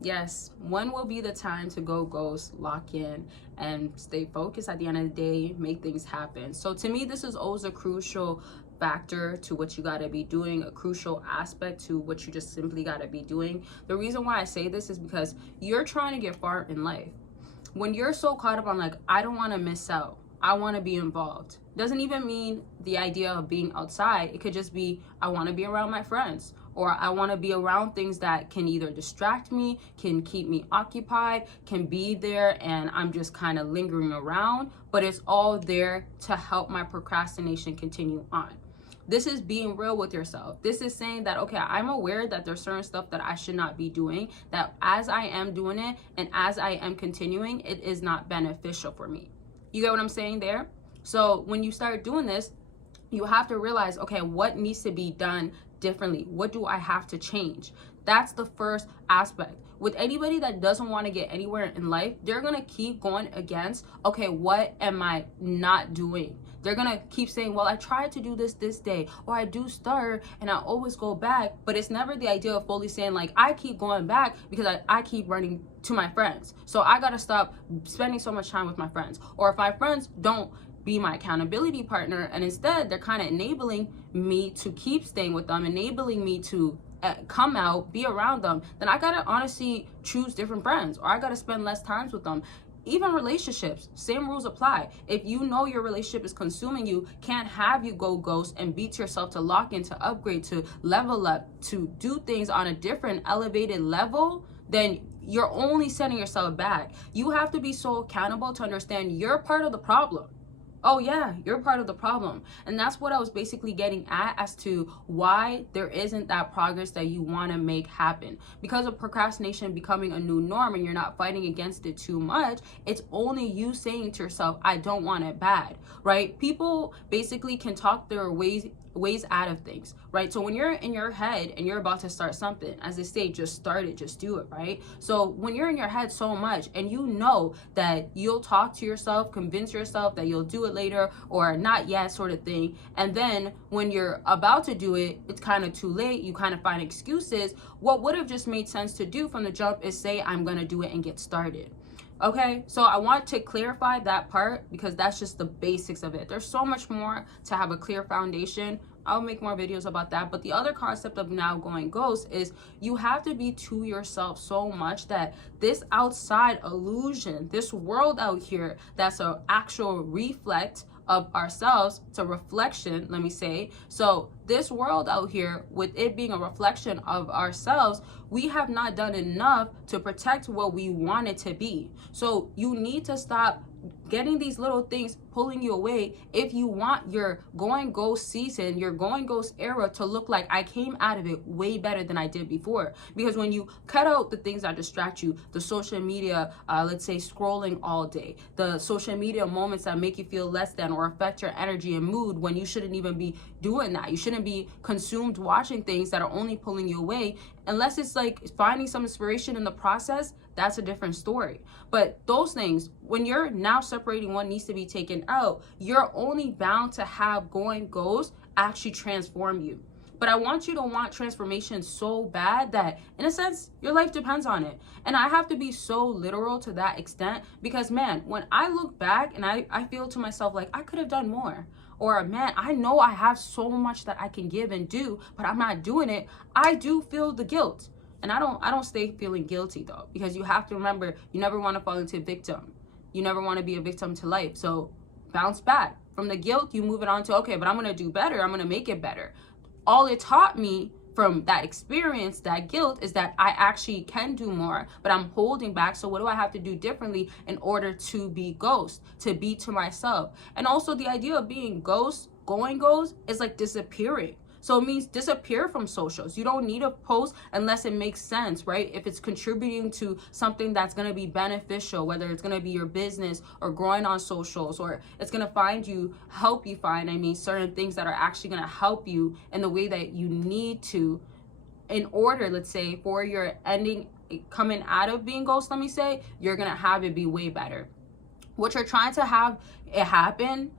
Yes, when will be the time to go ghost, lock in, and stay focused at the end of the day, make things happen. So to me, this is always a crucial factor to what you got to be doing, a crucial aspect to what you just simply got to be doing. The reason why I say this is because you're trying to get far in life. When you're so caught up on like, I don't want to miss out, I want to be involved, doesn't even mean the idea of being outside. It could just be, I want to be around my friends, or I want to be around things that can either distract me, can keep me occupied, can be there, and I'm just kind of lingering around, but it's all there to help my procrastination continue on. This is being real with yourself. This is saying that, okay, I'm aware that there's certain stuff that I should not be doing, that as I am doing it and as I am continuing, it is not beneficial for me. You get what I'm saying there? So when you start doing this, you have to realize, okay, what needs to be done differently? What do I have to change? That's the first aspect. With anybody that doesn't want to get anywhere in life, they're going to keep going against, okay, what am I not doing? They're going to keep saying, well, I tried to do this day, or I do start and I always go back. But it's never the idea of fully saying, like, I keep going back because I keep running to my friends. So I got to stop spending so much time with my friends. Or if my friends don't be my accountability partner, and instead they're kind of enabling me to keep staying with them, enabling me to come out, be around them, then I gotta honestly choose different friends, or I gotta spend less time with them. Even relationships, same rules apply. If you know your relationship is consuming you, can't have you go ghost and beat yourself to lock in, to upgrade, to level up, to do things on a different elevated level, then you're only setting yourself back. You have to be so accountable to understand you're part of the problem. Oh yeah, you're part of the problem. And that's what I was basically getting at as to why there isn't that progress that you want to make happen. Because of procrastination becoming a new norm and you're not fighting against it too much, it's only you saying to yourself, I don't want it bad, right? People basically can talk their ways out of things, right? So when you're in your head and you're about to start something, as they say, just start it, just do it, right? So when you're in your head so much and you know that you'll talk to yourself, convince yourself that you'll do it later or not yet sort of thing, and then when you're about to do it, it's kind of too late, you kind of find excuses. What would have just made sense to do from the jump is say, I'm gonna do it and get started. Okay, so I want to clarify that part because that's just the basics of it. There's so much more to have a clear foundation. I'll make more videos about that. But the other concept of now going ghost is you have to be to yourself so much that this outside illusion, this world out here that's an actual reflect of ourselves, it's a reflection, let me say. So this world out here, with it being a reflection of ourselves, we have not done enough to protect what we want it to be. So you need to stop getting these little things pulling you away if you want your going ghost season, your going ghost era to look like I came out of it way better than I did before. Because when you cut out the things that distract you, the social media, let's say scrolling all day, the social media moments that make you feel less than or affect your energy and mood when you shouldn't even be doing that. You shouldn't be consumed watching things that are only pulling you away, unless it's like finding some inspiration in the process. That's a different story. But those things, when you're now separating what needs to be taken out, you're only bound to have going ghost actually transform you. But I want you to want transformation so bad that, in a sense, your life depends on it. And I have to be so literal to that extent because, man, when I look back and I feel to myself like I could have done more, or man, I know I have so much that I can give and do, but I'm not doing it, I do feel the guilt. And I don't stay feeling guilty though, because you have to remember, you never want to fall into victim. You never want to be a victim to life. So bounce back from the guilt. You move it on to, okay, but I'm going to do better. I'm going to make it better. All it taught me from that experience, that guilt, is that I actually can do more, but I'm holding back. So what do I have to do differently in order to be ghost, to be to myself? And also the idea of being ghost, going ghost, is like disappearing. So it means disappear from socials. You don't need a post unless it makes sense, right? If it's contributing to something that's going to be beneficial, whether it's going to be your business or growing on socials, or it's going to help you find, certain things that are actually going to help you in the way that you need to, in order, let's say, for your ending, coming out of being ghost, let me say, you're going to have it be way better. What you're trying to have it happen,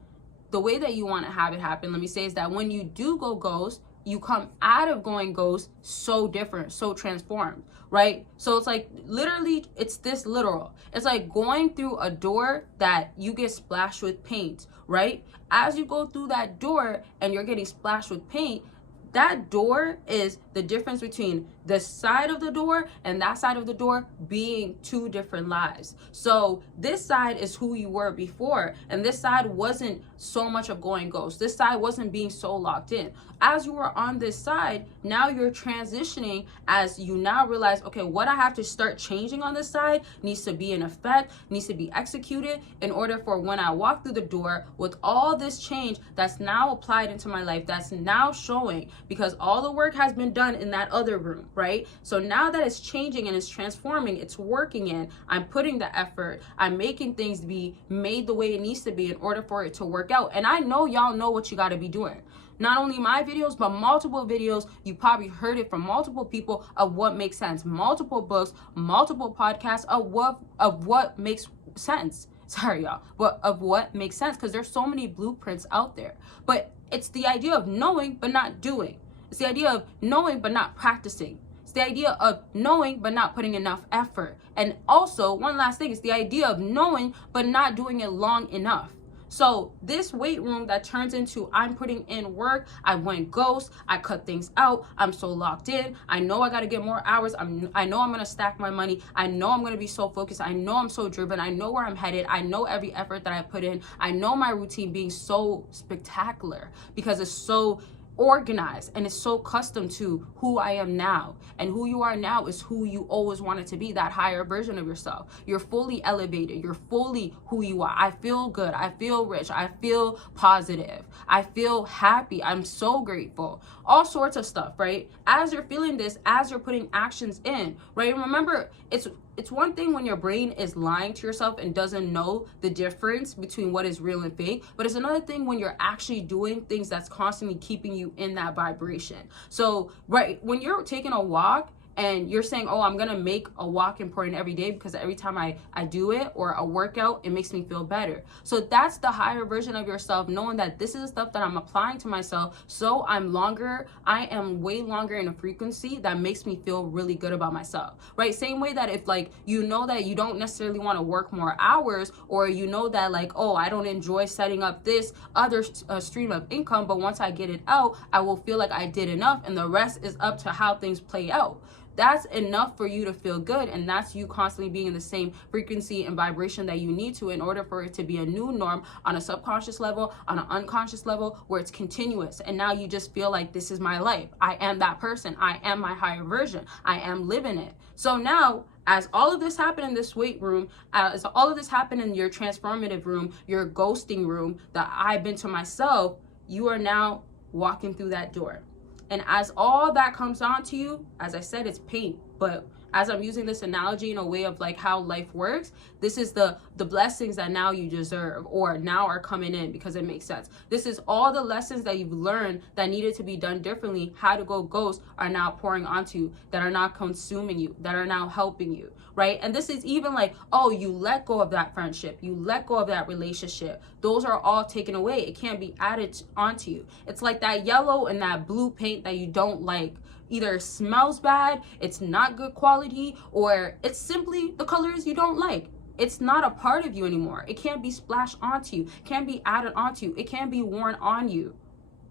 the way that you want to have it happen, let me say, is that when you do go ghost, you come out of going ghost so different, so transformed, right? So it's like literally, it's this literal. It's like going through a door that you get splashed with paint, right? As you go through that door and you're getting splashed with paint, that door is the difference between the side of the door and that side of the door being two different lives. So this side is who you were before, and this side wasn't so much of going ghost. This side wasn't being so locked in. As you were on this side, now you're transitioning as you now realize, okay, what I have to start changing on this side needs to be in effect, needs to be executed in order for when I walk through the door with all this change that's now applied into my life, that's now showing, because all the work has been done in that other room, right? So now that it's changing and it's transforming, it's working in, I'm putting the effort, I'm making things be made the way it needs to be in order for it to work out. And I know y'all know what you got to be doing. Not only my videos, but multiple videos. You probably heard it from multiple people of what makes sense. Multiple books, multiple podcasts of what makes sense. Sorry, y'all, but of what makes sense, because there's so many blueprints out there. But it's the idea of knowing but not doing. It's the idea of knowing but not practicing. It's the idea of knowing but not putting enough effort. And also, one last thing, it's the idea of knowing but not doing it long enough. So this weight room that turns into I'm putting in work, I went ghost, I cut things out, I'm so locked in, I know I got to get more hours, I know I'm going to stack my money, I know I'm going to be so focused, I know I'm so driven, I know where I'm headed, I know every effort that I put in, I know my routine being so spectacular because it's so organized and it's so custom to who I am now. And who you are now is who you always wanted to be, that higher version of yourself. You're fully elevated, you're fully who you are. I feel good, I feel rich, I feel positive, I feel happy, I'm so grateful, all sorts of stuff, right? As you're feeling this, as you're putting actions in, right? And remember, it's one thing when your brain is lying to yourself and doesn't know the difference between what is real and fake, but it's another thing when you're actually doing things that's constantly keeping you in that vibration. So, right, when you're taking a walk and you're saying, oh, I'm going to make a walk important every day because every time I do it, or a workout, it makes me feel better. So that's the higher version of yourself, knowing that this is the stuff that I'm applying to myself. So I am way longer in a frequency that makes me feel really good about myself, right? Same way that if like, you know that you don't necessarily want to work more hours, or you know that like, oh, I don't enjoy setting up this other stream of income, but once I get it out, I will feel like I did enough, and the rest is up to how things play out. That's enough for you to feel good, and that's you constantly being in the same frequency and vibration that you need to in order for it to be a new norm on a subconscious level, on an unconscious level, where it's continuous. And now you just feel like this is my life. I am that person. I am my higher version. I am living it. So now, as all of this happened in this weight room, as all of this happened in your transformative room, your ghosting room that I've been to myself, you are now walking through that door. And as all that comes onto you, as I said, it's paint. But as I'm using this analogy in a way of like how life works, this is the blessings that now you deserve, or now are coming in because it makes sense. This is all the lessons that you've learned that needed to be done differently, how to go ghost, are now pouring onto you, that are not consuming you, that are now helping you, right? And this is even like, oh, you let go of that friendship, you let go of that relationship. Those are all taken away. It can't be added onto you. It's like that yellow and that blue paint that you don't like. Either smells bad, it's not good quality, or it's simply the colors you don't like. It's not a part of you anymore. It can't be splashed onto you, can't be added onto you, it can't be worn on you.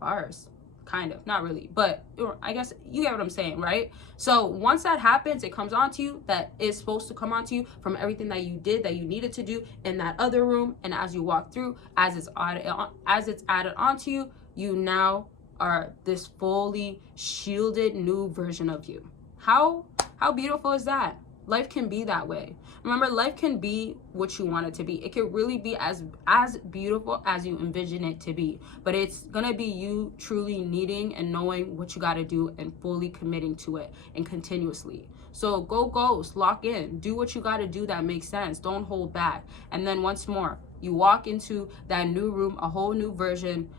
Bars, kind of, not really, but I guess you get what I'm saying, right? So once that happens, it comes onto you, that is supposed to come onto you from everything that you did, that you needed to do in that other room, and as you walk through, as it's added onto you, you now are this fully shielded new version of you. How beautiful is that? Life can be that way. Remember, life can be what you want it to be. It can really be as beautiful as you envision it to be. But it's gonna be you truly needing and knowing what you gotta do and fully committing to it and continuously. So go ghost, lock in, do what you gotta do that makes sense. Don't hold back. And then once more, you walk into that new room, a whole new version,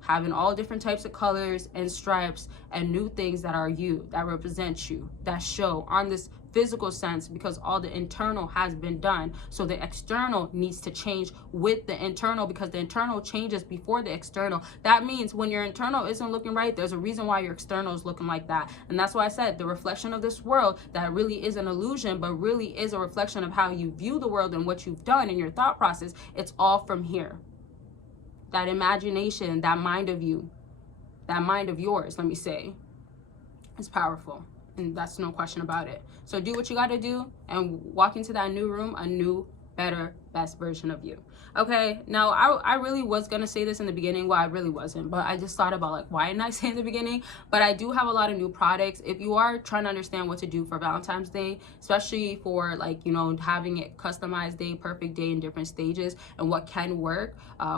having all different types of colors and stripes and new things that are you, that represent you, that show on this physical sense because all the internal has been done. So the external needs to change with the internal, because the internal changes before the external. That means when your internal isn't looking right, there's a reason why your external is looking like that. And that's why I said the reflection of this world, that really is an illusion, but really is a reflection of how you view the world and what you've done in your thought process. It's all from here. That imagination, that mind of you, that mind of yours, let me say, is powerful. And that's no question about it. So do what you got to do and walk into that new room, a new, better, best version of you. Okay, now I really was gonna say this in the beginning. Well, I really wasn't, but I just thought about like, why didn't I say in the beginning? But I do have a lot of new products. If you are trying to understand what to do for Valentine's Day, especially for like, you know, having it customized day, perfect day in different stages, and what can work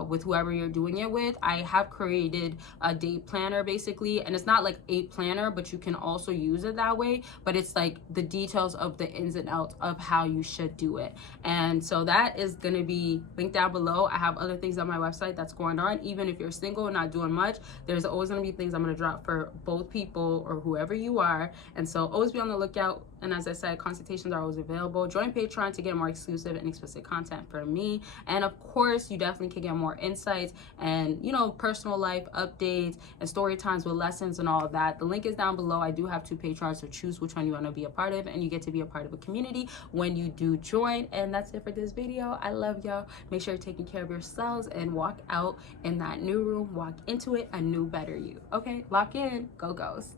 with whoever you're doing it with, I have created a date planner basically. And it's not like a planner, but you can also use it that way. But it's like the details of the ins and outs of how you should do it. And so that is going to be linked down below. I have other things on my website that's going on. Even if you're single and not doing much, there's always going to be things I'm going to drop for both people or whoever you are. And so always be on the lookout. And as I said, consultations are always available. Join Patreon to get more exclusive and explicit content from me. And of course, you definitely can get more insights and, you know, personal life updates and story times with lessons and all of that. The link is down below. I do have 2 Patrons, so choose which one you want to be a part of, and you get to be a part of a community when you do join. And that's it for this video. I love y'all. Make sure you're taking care of yourselves and walk out in that new room. Walk into it a new, better you. Okay, lock in. Go, goes.